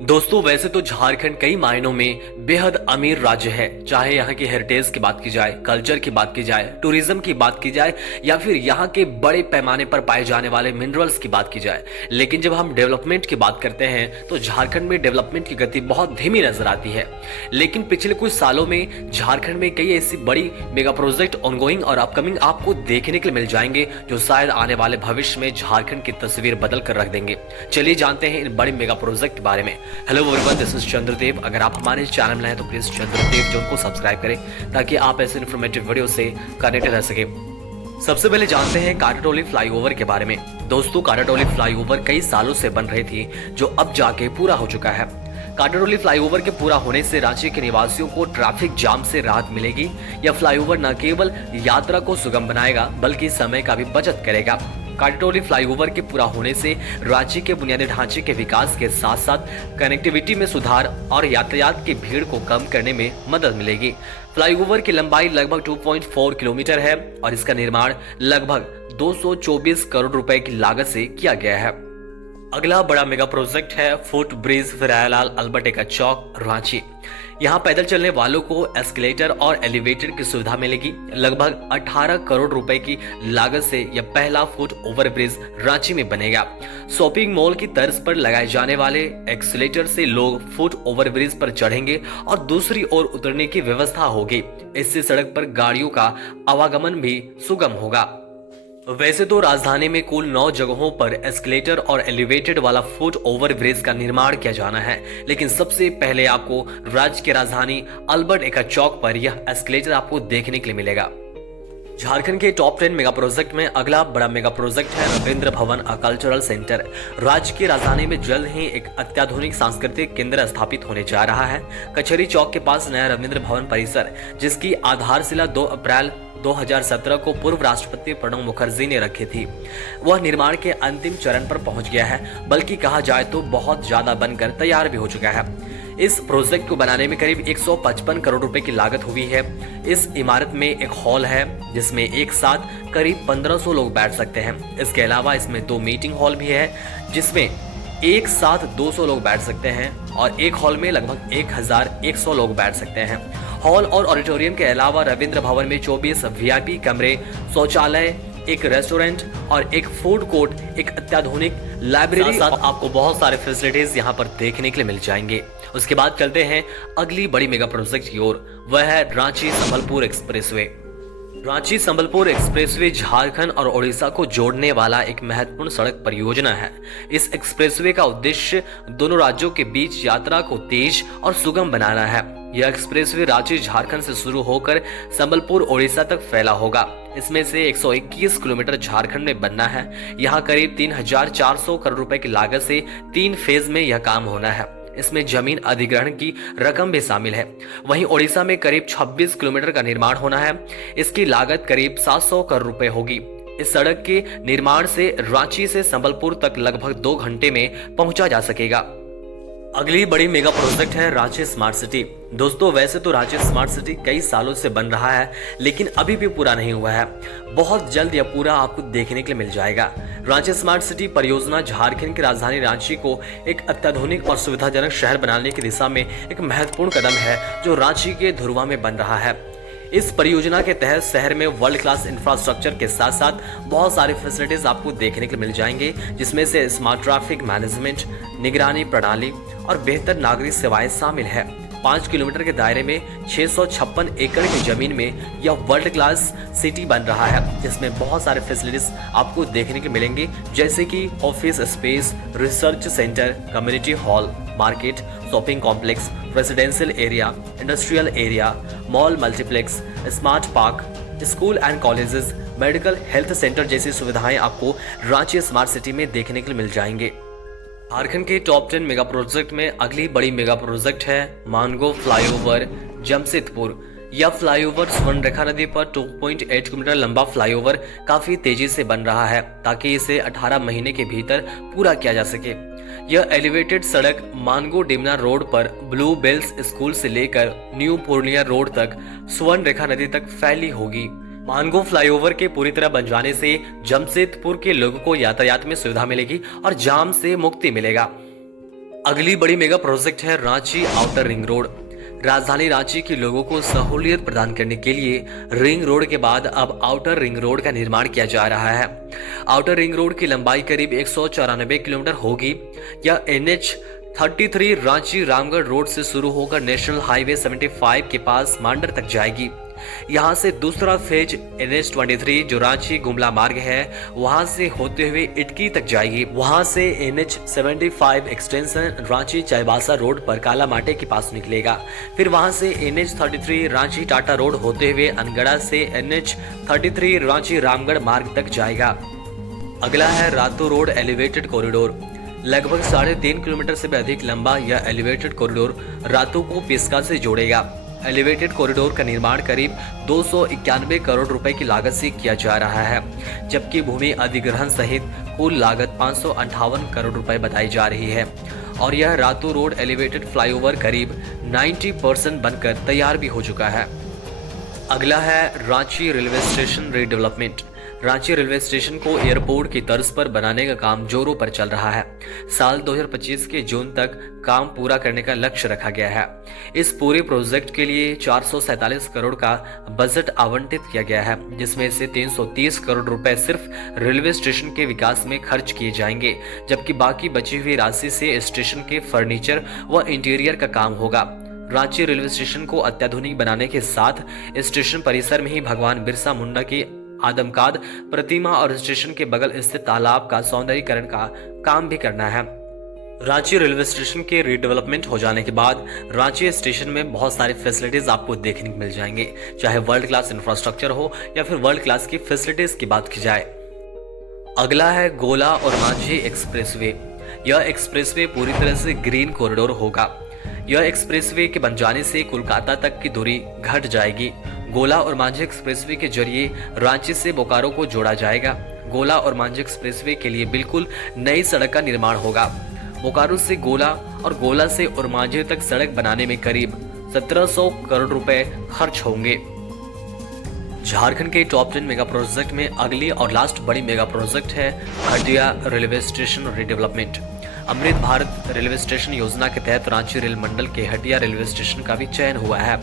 दोस्तों वैसे तो झारखंड कई मायनों में बेहद अमीर राज्य है। चाहे यहाँ की हेरिटेज की बात की जाए, कल्चर की बात की जाए, टूरिज्म की बात की जाए या फिर यहाँ के बड़े पैमाने पर पाए जाने वाले मिनरल्स की बात की जाए। लेकिन जब हम डेवलपमेंट की बात करते हैं तो झारखंड में डेवलपमेंट की गति बहुत धीमी नजर आती है। लेकिन पिछले कुछ सालों में झारखंड में कई ऐसी बड़ी मेगा प्रोजेक्ट ऑनगोइंग और अपकमिंग आपको देखने के लिए मिल जाएंगे जो शायद आने वाले भविष्य में झारखंड की तस्वीर बदल कर रख देंगे। चलिए जानते हैं इन बड़े मेगा प्रोजेक्ट के बारे में। Hello everyone, this is Chandradev. अगर आप हमारे चैनल में हैं तो प्लीज चंद्रदेव जोन को सब्सक्राइब करें ताकि आप ऐसे इन्फॉर्मेटिव वीडियो से कनेक्टेड रह सके। सबसे पहले जानते हैं काटाटोली फ्लाईओवर के बारे में। दोस्तों काटाटोली फ्लाईओवर कई सालों से बन रही थी जो अब जाके पूरा हो चुका है। काटाटोली फ्लाईओवर के पूरा होने से रांची के निवासियों को ट्रैफिक जाम से राहत मिलेगी। यह फ्लाईओवर न केवल यात्रा को सुगम बनाएगा बल्कि समय का भी बचत करेगा। काटाटोली फ्लाईओवर के पूरा होने से रांची के बुनियादी ढांचे के विकास के साथ साथ कनेक्टिविटी में सुधार और यातायात की भीड़ को कम करने में मदद मिलेगी। फ्लाईओवर की लंबाई लगभग 2.4 किलोमीटर है और इसका निर्माण लगभग 224 करोड़ रुपए की लागत से किया गया है। अगला बड़ा मेगा प्रोजेक्ट है फुट ब्रिज फिरायालाल अल्बर्ट एक्का चौक रांची। यहाँ पैदल चलने वालों को एस्केलेटर और एलिवेटर की सुविधा मिलेगी। लगभग 18 करोड़ रुपए की लागत से यह पहला फुट ओवर ब्रिज रांची में बनेगा। शॉपिंग मॉल की तर्ज पर लगाए जाने वाले एस्केलेटर से लोग फुट ओवर ब्रिज पर चढ़ेंगे और दूसरी ओर उतरने की व्यवस्था होगी। इससे सड़क पर गाड़ियों का आवागमन भी सुगम होगा। वैसे तो राजधानी में कुल 9 जगहों पर एस्केलेटर और एलिवेटेड वाला फुट ओवर ब्रिज का निर्माण किया जाना है, लेकिन सबसे पहले आपको राज्य की राजधानी अल्बर्ट एक्का चौक पर यह एस्केलेटर आपको देखने के लिए मिलेगा। झारखंड के टॉप 10 मेगा प्रोजेक्ट में अगला बड़ा मेगा प्रोजेक्ट है रविंद्र भवन कल्चरल सेंटर। राज्य की राजधानी में जल्द ही एक अत्याधुनिक सांस्कृतिक केंद्र स्थापित होने जा रहा है। कचहरी चौक के पास नया रविंद्र भवन परिसर, जिसकी आधारशिला 2 अप्रैल 2017 को पूर्व राष्ट्रपति प्रणब मुखर्जी ने रखी थी, वह निर्माण के अंतिम चरण पर पहुंच गया है, बल्कि कहा जाए तो बहुत ज्यादा बनकर तैयार भी हो चुका है। इस प्रोजेक्ट को बनाने में करीब 155 करोड़ रुपए की लागत हुई है। इस इमारत में एक हॉल है जिसमें एक साथ करीब 1500 लोग बैठ सकते हैं। इसके अलावा इसमें 2 मीटिंग हॉल भी है जिसमें एक साथ 200 लोग बैठ सकते हैं और एक हॉल में लगभग 1100 लोग बैठ सकते हैं। हॉल और ऑडिटोरियम के अलावा रविंद्र भवन में 24 वीआईपी कमरे, शौचालय, एक रेस्टोरेंट और एक फूड कोर्ट, एक अत्याधुनिक लाइब्रेरी साथ आपको बहुत सारे फैसिलिटीज यहाँ पर देखने के लिए मिल जाएंगे। उसके बाद चलते हैं अगली बड़ी मेगा प्रोजेक्ट की ओर, वह है रांची संबलपुर एक्सप्रेसवे। रांची संबलपुर एक्सप्रेसवे झारखंड और ओडिशा को जोड़ने वाला एक महत्वपूर्ण सड़क परियोजना है। इस एक्सप्रेसवे का उद्देश्य दोनों राज्यों के बीच यात्रा को तेज और सुगम बनाना है। यह एक्सप्रेसवे रांची झारखंड से शुरू होकर संबलपुर ओडिशा तक फैला होगा। इसमें से 121 किलोमीटर झारखंड में बनना है। यहाँ करीब 3400 करोड़ रुपए की लागत से 3 फेज में यह काम होना है। इसमें जमीन अधिग्रहण की रकम भी शामिल है। वहीं ओडिशा में करीब 26 किलोमीटर का निर्माण होना है। इसकी लागत करीब 700 करोड़ रुपए होगी। इस सड़क के निर्माण से रांची से संबलपुर तक लगभग 2 घंटे में पहुंचा जा सकेगा। अगली बड़ी मेगा प्रोजेक्ट है रांची स्मार्ट सिटी। दोस्तों वैसे तो रांची स्मार्ट सिटी कई सालों से बन रहा है लेकिन अभी भी पूरा नहीं हुआ है। बहुत जल्द यह पूरा आपको देखने के लिए मिल जाएगा। रांची स्मार्ट सिटी परियोजना झारखंड की राजधानी रांची को एक अत्याधुनिक और सुविधाजनक शहर बनाने की दिशा में एक महत्वपूर्ण कदम है जो रांची के धुरवा में बन रहा है। इस परियोजना के तहत शहर में वर्ल्ड क्लास इंफ्रास्ट्रक्चर के साथ साथ बहुत सारी फैसिलिटीज आपको देखने के लिए मिल जाएंगे, जिसमें से स्मार्ट ट्रैफिक मैनेजमेंट, निगरानी प्रणाली और बेहतर नागरिक सेवाएं शामिल है। 5 किलोमीटर के दायरे में 656 एकड़ की जमीन में यह वर्ल्ड क्लास सिटी बन रहा है, जिसमें बहुत सारे फैसिलिटीज आपको देखने के मिलेंगे, जैसे कि office space, research centre, community hall, market, shopping complex, residential area, industrial area, mall multiplex, smart park, school and colleges, medical health centre जैसी सुविधाएं आपको रांची स्मार्ट सिटी में देखने के लिए मिल जाएंगे। झारखंड के टॉप 10 मेगा प्रोजेक्ट में अगली बड़ी मेगा प्रोजेक्ट है मानगो फ्लाईओवर जमशेदपुर। यह फ्लाईओवर स्वर्णरेखा नदी पर 2.8 किलोमीटर लंबा फ्लाईओवर काफी तेजी से बन रहा है ताकि इसे 18 महीने के भीतर पूरा किया जा सके। यह एलिवेटेड सड़क मानगो डिमना रोड पर ब्लू बेल्स स्कूल से लेकर न्यू पूर्णिया रोड तक स्वर्णरेखा नदी तक फैली होगी। मानगो फ्लाईओवर के पूरी तरह बन जाने से जमशेदपुर के लोगों को यातायात में सुविधा मिलेगी और जाम से मुक्ति मिलेगा। अगली बड़ी मेगा प्रोजेक्ट है रांची आउटर रिंग रोड। राजधानी रांची के लोगों को सहूलियत प्रदान करने के लिए रिंग रोड के बाद अब आउटर रिंग रोड का निर्माण किया जा रहा है। आउटर रिंग रोड की लंबाई करीब 194 किलोमीटर होगी। यह NH 33 रांची रामगढ़ रोड से शुरू होकर नेशनल हाईवे 75 के पास मांडर तक जाएगी। यहां से दूसरा फेज NH 23 जो रांची गुमला मार्ग है वहां से होते हुए इटकी तक जाएगी। वहां से NH 75 extension Ranchi Chaibasa road पर काला माटे के पास निकलेगा। फिर वहां से NH 33 रांची टाटा रोड होते हुए अनगढ़ा से NH 33 रांची रामगढ़ मार्ग तक जाएगा। अगला है रातू रोड एलिवेटेड कॉरिडोर। लगभग 3.5 किलोमीटर से भी अधिक लंबा यह एलिवेटेड कॉरिडोर रातू को पिस्का से जोड़ेगा। एलिवेटेड कॉरिडोर का निर्माण करीब 291 करोड़ रुपए की लागत से किया जा रहा है, जबकि भूमि अधिग्रहण सहित कुल लागत 558 करोड़ रुपए बताई जा रही है। और यह रातू रोड एलिवेटेड फ्लाईओवर करीब 90% बनकर तैयार भी हो चुका है। अगला है Ranchi railway station redevelopment. Ranchi railway station को एयरपोर्ट की तर्ज पर बनाने का काम जोरों पर चल रहा है। साल 2025 के जून तक काम पूरा करने का लक्ष्य रखा गया है। इस पूरे प्रोजेक्ट के लिए 447 करोड़ का बजट आवंटित किया गया है, जिसमें से 330 करोड़ रुपए सिर्फ रेलवे स्टेशन के विकास में खर्च किए जाएंगे, जबकि बाकी बची हुई राशि से स्टेशन के फर्नीचर व इंटीरियर का काम होगा। रांची रेलवे स्टेशन को अत्याधुनिक बनाने के साथ स्टेशन परिसर में ही भगवान बिरसा मुंडा की आदमकद प्रतिमा और स्टेशन के बगल स्थित तालाब का सौंदर्यीकरण का काम भी करना है। रांची रेलवे स्टेशन के रीडेवलपमेंट हो जाने के बाद रांची स्टेशन में बहुत सारी फैसिलिटीज आपको देखने को मिल जाएंगे, चाहे वर्ल्ड क्लास इंफ्रास्ट्रक्चर हो या फिर वर्ल्ड क्लास की फैसिलिटीज की बात की जाए। अगला है गोला और मांझी एक्सप्रेसवे। यह एक्सप्रेसवे पूरी तरह से ग्रीन कॉरिडोर होगा। यह एक्सप्रेसवे के बन जाने से कोलकाता तक की दूरी घट जाएगी। गोला और मांझी एक्सप्रेसवे के जरिए रांची से बोकारो को जोड़ा जाएगा। गोला और मांझी एक्सप्रेसवे के लिए बिल्कुल नई सड़क का निर्माण होगा। बोकारो से गोला और गोला से ओरमांझी तक सड़क बनाने में करीब 1700 करोड़ रुपए खर्च होंगे। झारखंड के टॉप 10 मेगा प्रोजेक्ट में अगली और लास्ट बड़ी मेगा प्रोजेक्ट है Hatia railway station redevelopment. Amrit Bharat railway station योजना के तहत रांची रेल मंडल के हटिया रेलवे स्टेशन का भी चयन हुआ है।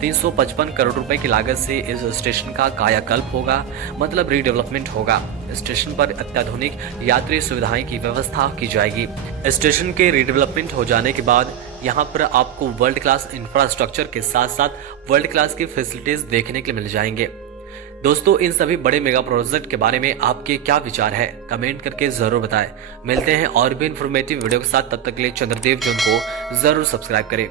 355 करोड़ रुपए की लागत से इस स्टेशन का कायाकल्प होगा, मतलब रीडेवलपमेंट होगा। स्टेशन पर अत्याधुनिक यात्री सुविधाएं की व्यवस्था की जाएगी। स्टेशन के रीडेवलपमेंट हो जाने के बाद यहाँ पर आपको वर्ल्ड क्लास इंफ्रास्ट्रक्चर के साथ साथ वर्ल्ड क्लास की फैसिलिटीज देखने के लिए मिल जाएंगे। दोस्तों, इन सभी बड़े मेगा प्रोजेक्ट के बारे में आपके क्या विचार है, कमेंट करके जरूर बताएं। मिलते हैं और भी इंफॉर्मेटिव वीडियो के साथ, तब तक के लिए चंद्रदेव जोन को जरूर सब्सक्राइब करें।